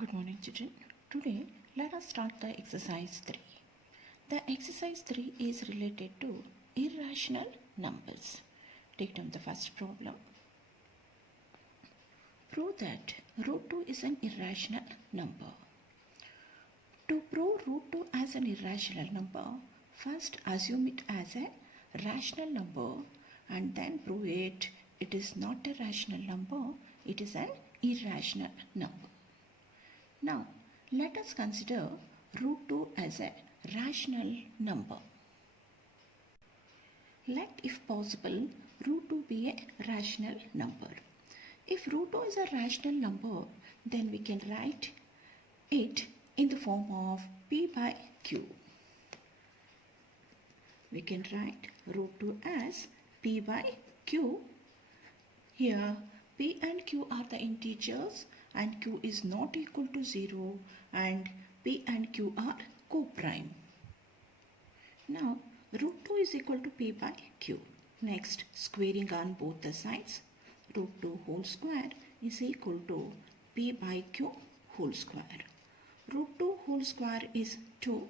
Good morning, children. Today, let us start the exercise 3. The exercise 3 is related to irrational numbers. Take down the first problem. Prove that root 2 is an irrational number. To prove root 2 as an irrational number, first assume it as a rational number and then prove it is not a rational number, it is an irrational number. Now, let us consider root 2 as a rational number. Let, if possible, root 2 be a rational number. If root 2 is a rational number, then we can write it in the form of p by q. We can write root 2 as p by q. Here, p and q are the integers and q is not equal to 0 and p and q are co-prime. Now, root 2 is equal to p by q. Next, squaring on both the sides, root 2 whole square is equal to p by q whole square. Root 2 whole square is 2,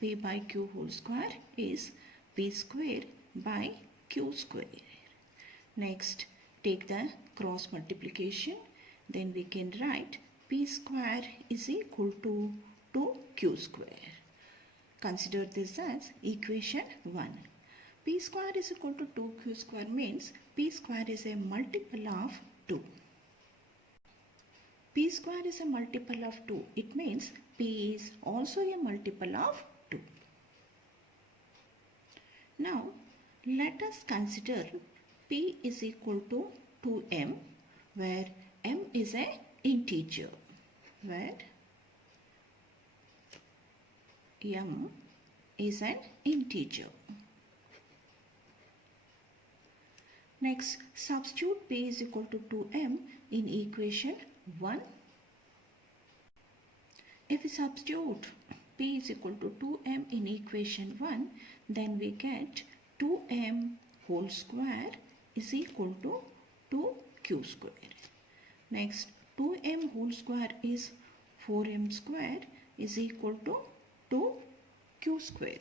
p by q whole square is p square by q square. Next, take the cross multiplication. Then we can write p square is equal to 2q square. Consider this as equation 1. P square is equal to 2q square means p square is a multiple of 2. P square is a multiple of 2. It means p is also a multiple of 2. Now, let us consider p is equal to 2m, where m is an integer, where m is an integer. Next, substitute p is equal to 2m in equation 1. If we substitute p is equal to 2m in equation 1, then we get 2m whole square is equal to 2q square. Next, 2m whole square is 4m square is equal to 2q square.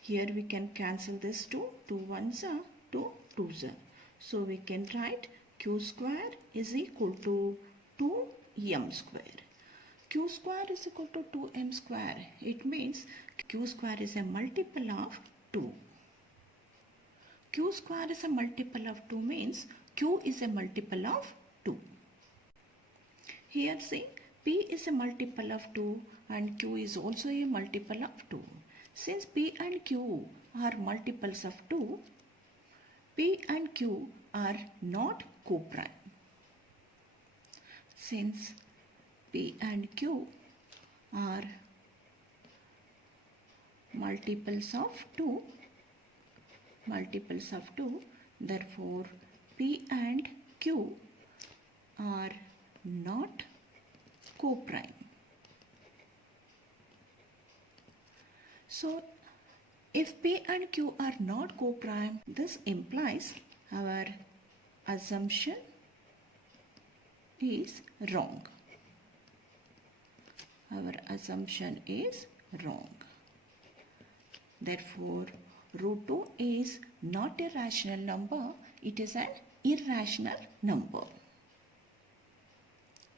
Here we can cancel this 2 1s are 2 2s are. So we can write q square is equal to 2m square. Q square is equal to 2m square. It means q square is a multiple of 2. Q square is a multiple of 2 means q is a multiple of 2. Here see, p is a multiple of 2 and q is also a multiple of 2. Since p and q are multiples of 2, p and q are not co-prime. Since p and q are multiples of 2, therefore p and q are not co-prime. So, if p and q are not co-prime, this implies our assumption is wrong. Our assumption is wrong. Therefore, root 2 is not a rational number, it is an irrational number.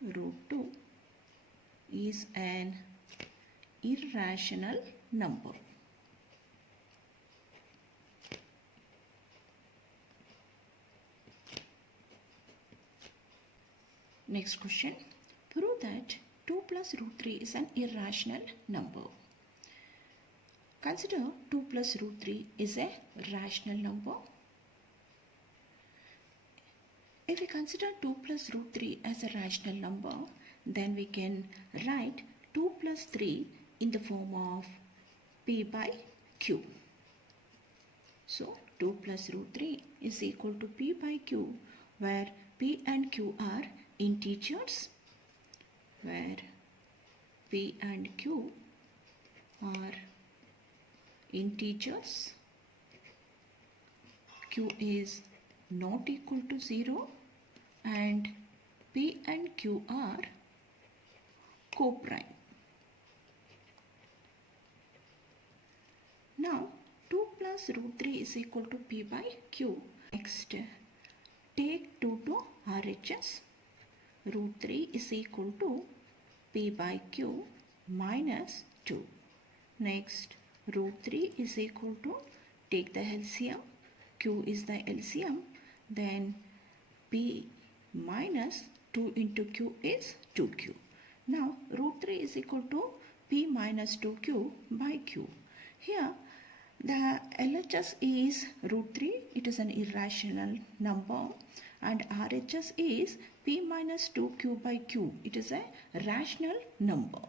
Root 2 is an irrational number. Next question. Prove that 2 plus root 3 is an irrational number. Consider 2 plus root 3 is a rational number. If we consider 2 plus root 3 as a rational number, then we can write 2 plus 3 in the form of p by q. So, 2 plus root 3 is equal to p by q, where p and q are integers, where p and q are integers, q is not equal to 0 and P and Q are coprime. Now 2 plus root 3 is equal to P by Q. Next, take 2 to RHS. Root 3 is equal to P by Q minus 2. Next, root 3 is equal to, take the LCM. Q is the LCM. Then P minus 2 into Q is 2Q. Now root 3 is equal to P minus 2Q by Q. Here the LHS is root 3. It is an irrational number. And RHS is P minus 2Q by Q. It is a rational number.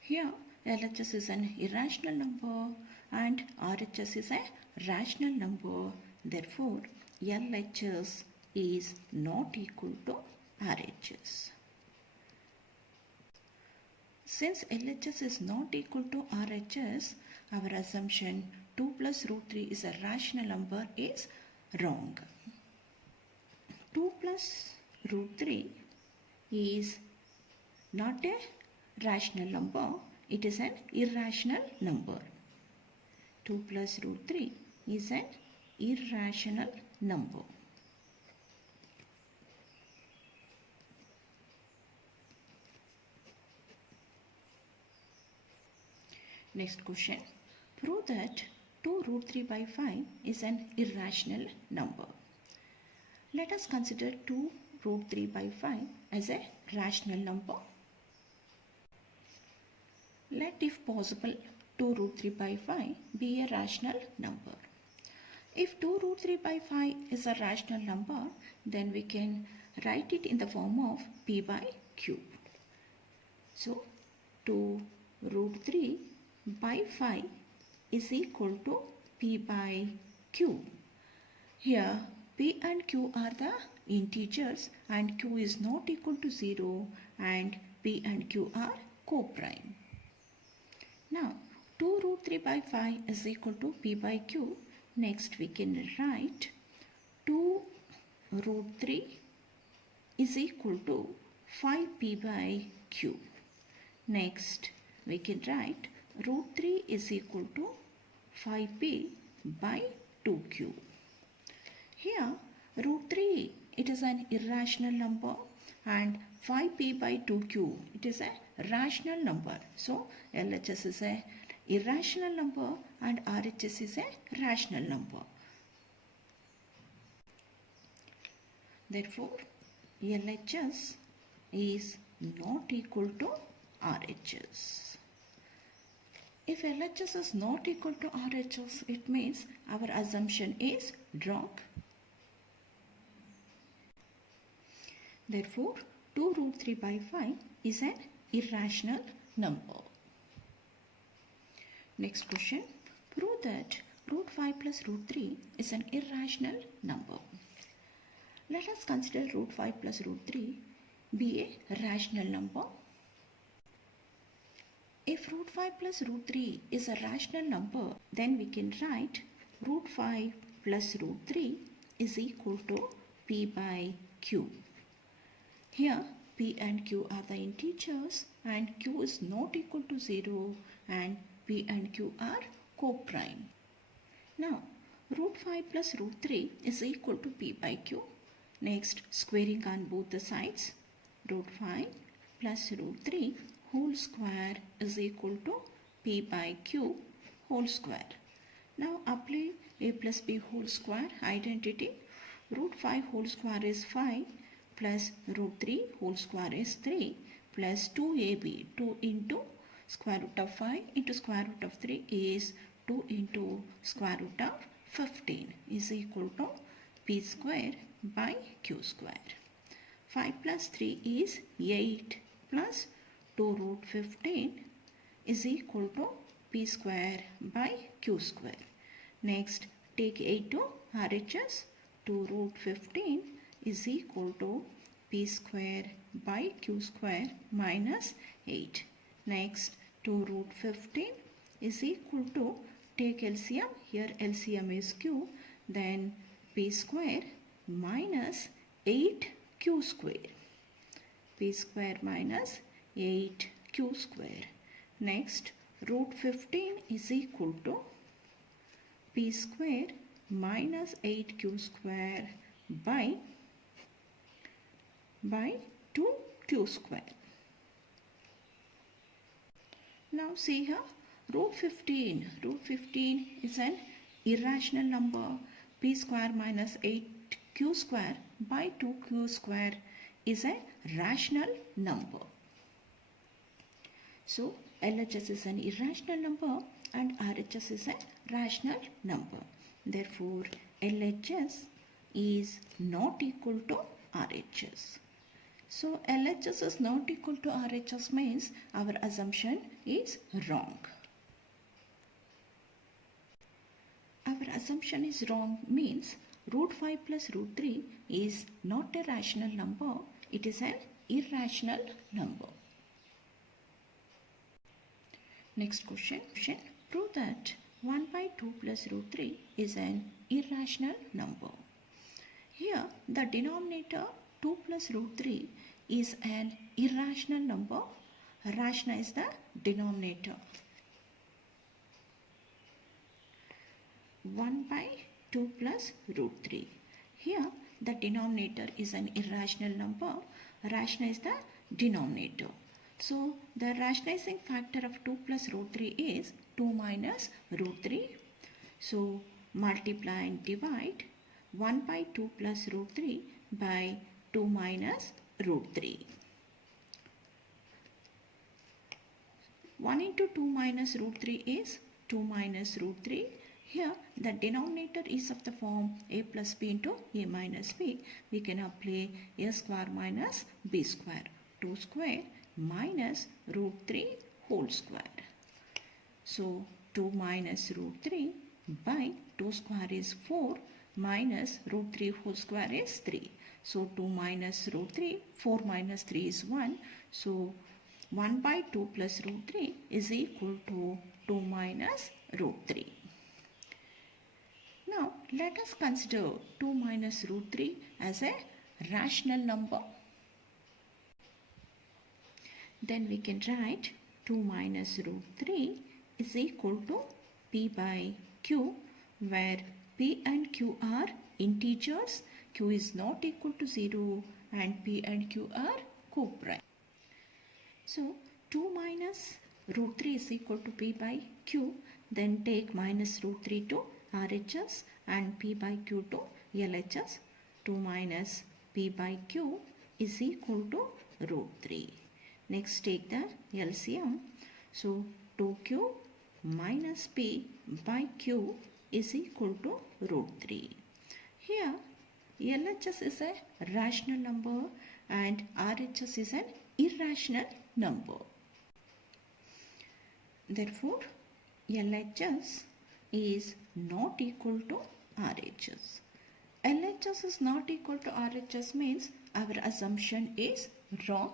Here LHS is an irrational number and RHS is a rational number. Therefore, LHS is not equal to RHS. Since LHS is not equal to RHS, our assumption 2 plus root 3 is a rational number is wrong. 2 plus root 3 is not a rational number. It is an irrational number. 2 plus root 3 is an irrational number. Next question. Prove that 2 root 3 by 5 is an irrational number. Let us consider 2 root 3 by 5 as a rational number. Let, if possible, 2 root 3 by 5 be a rational number. If 2 root 3 by 5 is a rational number, then we can write it in the form of P by Q. So 2 root 3 by 5 is equal to P by Q. Here P and Q are the integers and Q is not equal to 0 and P and Q are coprime. Now 2 root 3 by 5 is equal to P by Q. Next we can write 2 root 3 is equal to 5P by Q. Next we can write root 3 is equal to 5P by 2Q. Here root 3 it is an irrational number and 5P by 2Q it is a rational number. So LHS is a irrational number and RHS is a rational number. Therefore LHS is not equal to RHS. If LHS is not equal to RHS, it means our assumption is wrong. Therefore 2 root 3 by 5 is an irrational number. Next question. Prove that root 5 plus root 3 is an irrational number. Let us consider root 5 plus root 3 be a rational number. If root 5 plus root 3 is a rational number, then we can write root 5 plus root 3 is equal to P by Q. Here P and Q are the integers and Q is not equal to 0 and P and Q are coprime. Now root 5 plus root 3 is equal to P by Q. Next, squaring on both the sides, root 5 plus root 3 whole square is equal to P by Q whole square. Now apply A plus B whole square identity. Root 5 whole square is 5 plus root 3 whole square is 3 plus 2AB, 2 into square root of 5 into square root of 3 is 2 into square root of 15 is equal to P square by Q square. 5 plus 3 is 8 plus 2 root 15 is equal to P square by Q square. Next, take 8 to RHS. 2 root 15 is equal to P square by Q square minus 8. Next, 2 root 15 is equal to, take LCM. Here LCM is Q. Then P square minus 8Q square. p square minus 8q square. Next, root 15 is equal to p square minus 8q square by 2q square. Now see here, root 15 is an irrational number. P square minus 8q square by 2q square is a rational number. So LHS is an irrational number and RHS is a rational number. Therefore, LHS is not equal to RHS. So LHS is not equal to RHS means our assumption is wrong. Our assumption is wrong means root 5 plus root 3 is not a rational number. It is an irrational number. Next question. Prove that 1 by 2 plus root 3 is an irrational number. Here the denominator 2 plus root 3 is an irrational number. Rationalize the denominator. 1 by 2 plus root 3. Here the denominator is an irrational number. Rationalize the denominator. So the rationalizing factor of 2 plus root 3 is 2 minus root 3. So multiply and divide 1 by 2 plus root 3 by 2 minus root 3. 1 into 2 minus root 3 is 2 minus root 3. Here the denominator is of the form a plus b into a minus b. We can apply a square minus b square. 2 square minus root 3 whole square. So 2 minus root 3 by 2 square is 4 minus root 3 whole square is 3. So 2 minus root 3, 4 minus 3 is 1. So 1 by 2 plus root 3 is equal to 2 minus root 3. Now let us consider 2 minus root 3 as a rational number. Then we can write 2 minus root 3 is equal to p by q, where p and q are integers. Q is not equal to 0 and p and q are co-prime. So 2 minus root 3 is equal to p by q. Then take minus root 3 to RHS and p by q to LHS. 2 minus p by q is equal to root 3. Next take the LCM. So 2q minus p by q is equal to root 3. Here LHS is a rational number and RHS is an irrational number. Therefore LHS is not equal to RHS. LHS is not equal to RHS means our assumption is wrong.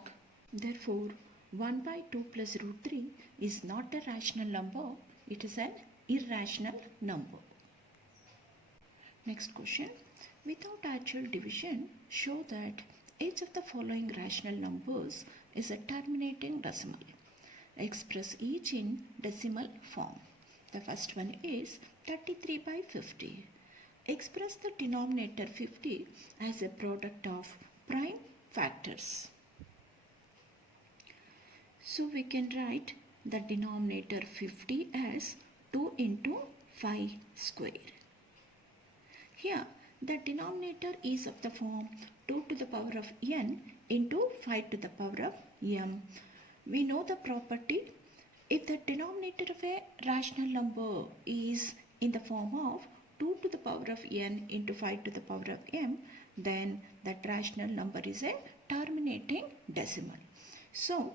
Therefore 1 by 2 plus root 3 is not a rational number. It is an irrational number. Next question. Without actual division, show that each of the following rational numbers is a terminating decimal. Express each in decimal form. The first one is 33 by 50. Express the denominator 50 as a product of prime factors. So we can write the denominator 50 as 2 into 5 square. Here the denominator is of the form 2 to the power of n into 5 to the power of m. We know the property. If the denominator of a rational number is in the form of 2 to the power of n into 5 to the power of m, then that rational number is a terminating decimal. So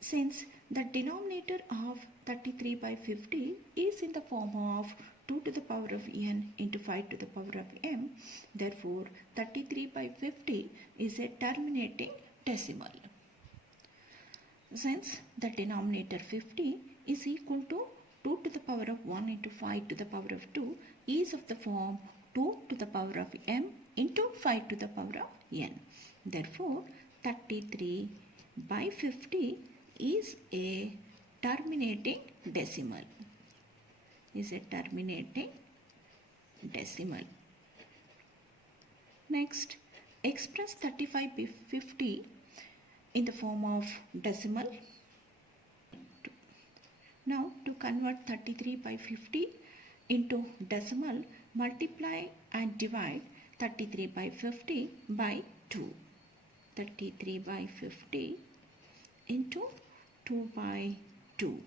since the denominator of 33 by 50 is in the form of 2 to the power of n into 5 to the power of m, therefore 33 by 50 is a terminating decimal. Since the denominator 50 is equal to 2 to the power of 1 into 5 to the power of 2 is of the form 2 to the power of m into 5 to the power of n. Therefore, 33 by 50 is a terminating decimal. Is a terminating decimal. Next, express 35 by 50 in the form of decimal. Now, to convert 33 by 50 into decimal, multiply and divide 33 by 50 by 2. 33 by 50 into 2 by 2.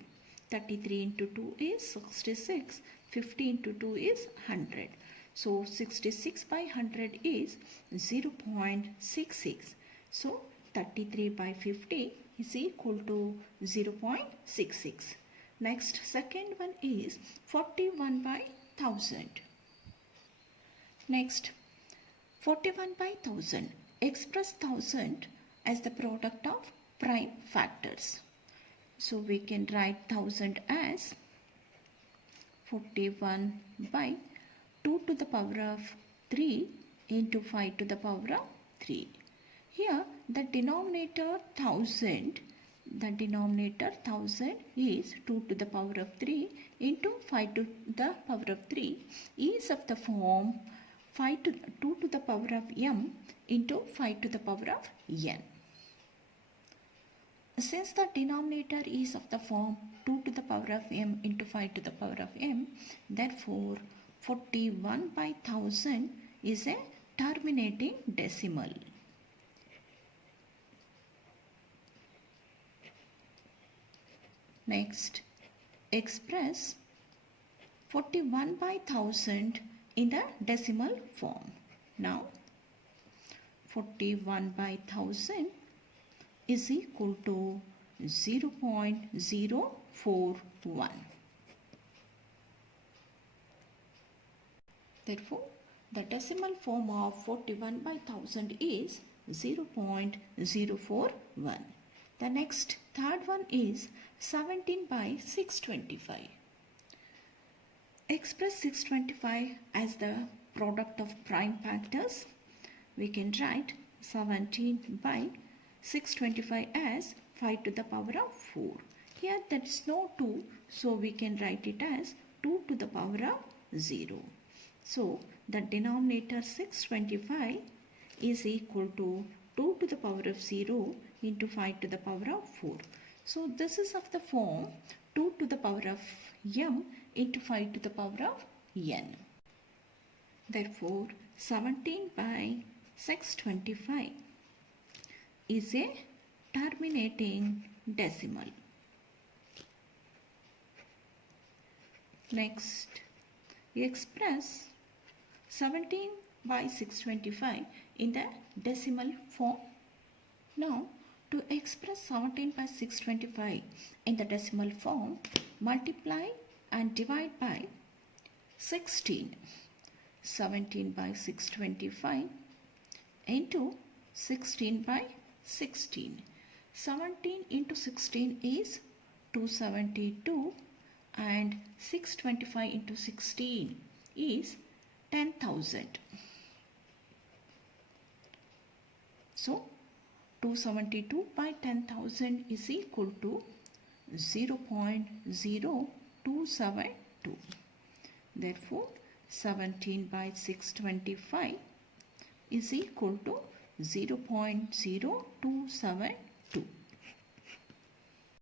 33 into 2 is 66. 50 into 2 is 100. So 66 by 100 is 0.66. So 33 by 50 is equal to 0.66. Next, second one is 41 by 1000. Next, 41 by 1000. Express 1000 as the product of prime factors. So we can write 1000 as 41 by 2 to the power of 3 into 5 to the power of 3. Here the denominator 1000 is 2 to the power of 3 into 5 to the power of 3 is of the form 2 to the power of m into 5 to the power of n. Since the denominator is of the form 2 to the power of m into 5 to the power of m, therefore 41 by 1000 is a terminating decimal. Next, express 41 by 1000 in the decimal form. Now, 41 by 1000 is equal to 0.041. Therefore, the decimal form of 41 by 1000 is 0.041. The next, third one is 17 by 625. Express 625 as the product of prime factors. We can write 17 by 625 as 5 to the power of 4. Here there is no 2, so we can write it as 2 to the power of 0. So the denominator 625 is equal to 2 to the power of 0 into 5 to the power of 4. So this is of the form 2 to the power of m into 5 to the power of n. Therefore 17 by 625 is a terminating decimal. Next, express 17 by 625 in the decimal form. Now, to express 17 by 625 in the decimal form, multiply and divide by 16. 17 by 625 into 16 by 16. 17 into 16 is 272 and 625 into 16 is 10,000. So 272 by 10,000 is equal to 0.0272. Therefore 17 by 625 is equal to 0.0272.